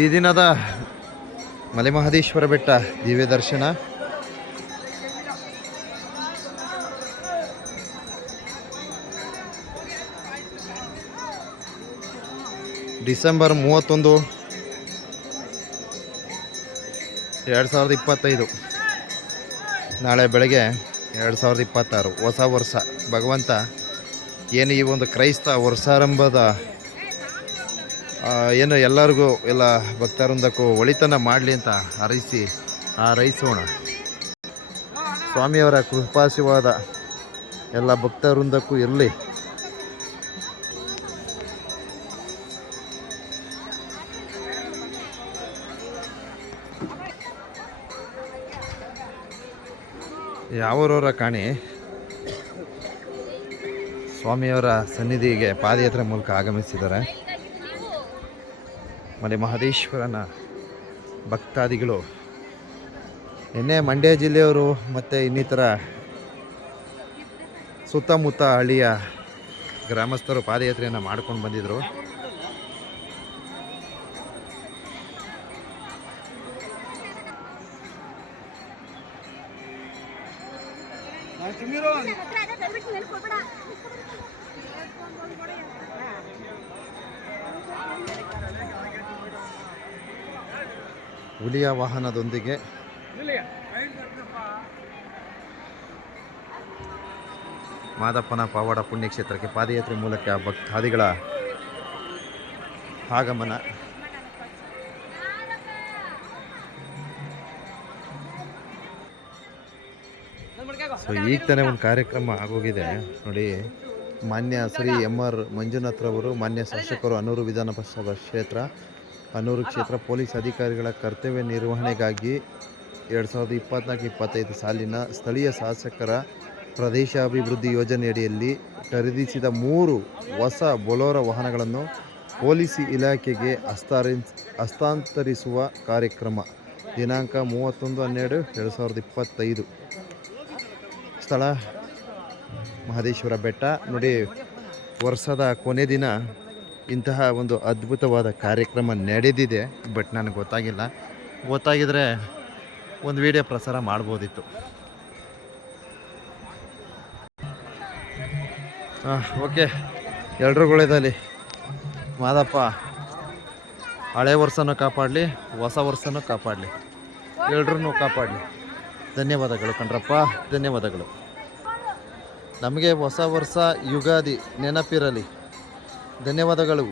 ಈ ದಿನದ ಮಲೆಮಹದೇಶ್ವರ ಬೆಟ್ಟ ದಿವ್ಯ ದರ್ಶನ. ಡಿಸೆಂಬರ್ 31, 2025. ನಾಳೆ ಬೆಳಗ್ಗೆ 2026 ಹೊಸ ವರ್ಷ. ಭಗವಂತ ಏನು ಈ ಒಂದು ಕ್ರೈಸ್ತ ವರ್ಷಾರಂಭದ ಏನು ಎಲ್ಲರಿಗೂ ಎಲ್ಲ ಭಕ್ತವೃಂದಕ್ಕೂ ಒಳಿತನ ಮಾಡಲಿ ಅಂತ ಹಾರೈಸೋಣ. ಸ್ವಾಮಿಯವರ ಕೃಪಾಶೀರ್ವಾದ ಎಲ್ಲ ಭಕ್ತವೃಂದಕ್ಕೂ ಇರಲಿ. ಯಾವೂರವರ ಕಾಣಿ ಸ್ವಾಮಿಯವರ ಸನ್ನಿಧಿಗೆ ಪಾದಯಾತ್ರೆ ಮೂಲಕ ಆಗಮಿಸಿದ್ದಾರೆ. ಮಲೆಮಹದೇಶ್ವರನ ಭಕ್ತಾದಿಗಳು ನಿನ್ನೆ ಮಂಡ್ಯ ಜಿಲ್ಲೆಯವರು ಮತ್ತು ಇನ್ನಿತರ ಸುತ್ತಮುತ್ತ ಹಳ್ಳಿಯ ಗ್ರಾಮಸ್ಥರು ಪಾದಯಾತ್ರೆಯನ್ನು ಮಾಡ್ಕೊಂಡು ಬಂದಿದ್ದರು. ಹುಲಿಯ ವಾಹನದೊಂದಿಗೆ ಮಾದಪ್ಪನ ಪಾವಡ ಪುಣ್ಯಕ್ಷೇತ್ರಕ್ಕೆ ಪಾದಯಾತ್ರೆ ಮೂಲಕ ಭಕ್ತಾದಿಗಳ ಆಗಮನ. ಸೊ ಈಗ ತಾನೇ ಒಂದು ಕಾರ್ಯಕ್ರಮ ಆಗೋಗಿದೆ ನೋಡಿ. ಮಾನ್ಯ ಶ್ರೀ MR ಮಂಜುನಾಥ್ರವರು, ಮಾನ್ಯ ಶಾಸಕರು, ಅನೂರು ವಿಧಾನಸಭಾ ಕ್ಷೇತ್ರ, ಅನೂರು ಕ್ಷೇತ್ರ ಪೊಲೀಸ್ ಅಧಿಕಾರಿಗಳ ಕರ್ತವ್ಯ ನಿರ್ವಹಣೆಗಾಗಿ 2024-25 ಸಾಲಿನ ಸ್ಥಳೀಯ ಶಾಸಕರ ಪ್ರದೇಶಾಭಿವೃದ್ಧಿ ಯೋಜನೆಯಡಿಯಲ್ಲಿ ಖರೀದಿಸಿದ 3 ಹೊಸ ಬೊಲೊರೋ ವಾಹನಗಳನ್ನು ಪೊಲೀಸ್ ಇಲಾಖೆಗೆ ಹಸ್ತಾಂತರಿಸುವ ಕಾರ್ಯಕ್ರಮ ದಿನಾಂಕ 31/12/2025. ಸ್ಥಳ ಮಹದೇಶ್ವರ ಬೆಟ್ಟ ನೋಡಿ. ವರ್ಷದ ಕೊನೆ ದಿನ ಇಂತಹ ಒಂದು ಅದ್ಭುತವಾದ ಕಾರ್ಯಕ್ರಮ ನಡೆದಿದೆ. ಬಟ್ ನನಗೆ ಗೊತ್ತಾಗಿದ್ದರೆ ಒಂದು ವಿಡಿಯೋ ಪ್ರಸಾರ ಮಾಡ್ಬೋದಿತ್ತು. ಓಕೆ, ಎಲ್ರಿಗೂ ಒಳ್ಳೆಯದಲ್ಲಿ. ಮಾದಪ್ಪ ಹಳೆ ವರ್ಷನೂ ಕಾಪಾಡಲಿ, ಹೊಸ ವರ್ಷನೂ ಕಾಪಾಡಲಿ, ಎಲ್ರೂ ಕಾಪಾಡಲಿ. ಧನ್ಯವಾದಗಳು ಕಣ್ರಪ್ಪ, ಧನ್ಯವಾದಗಳು. ನಮಗೆ ಹೊಸ ವರ್ಷ ಯುಗಾದಿ ನೆನಪಿರಲಿ. ಧನ್ಯವಾದಗಳು.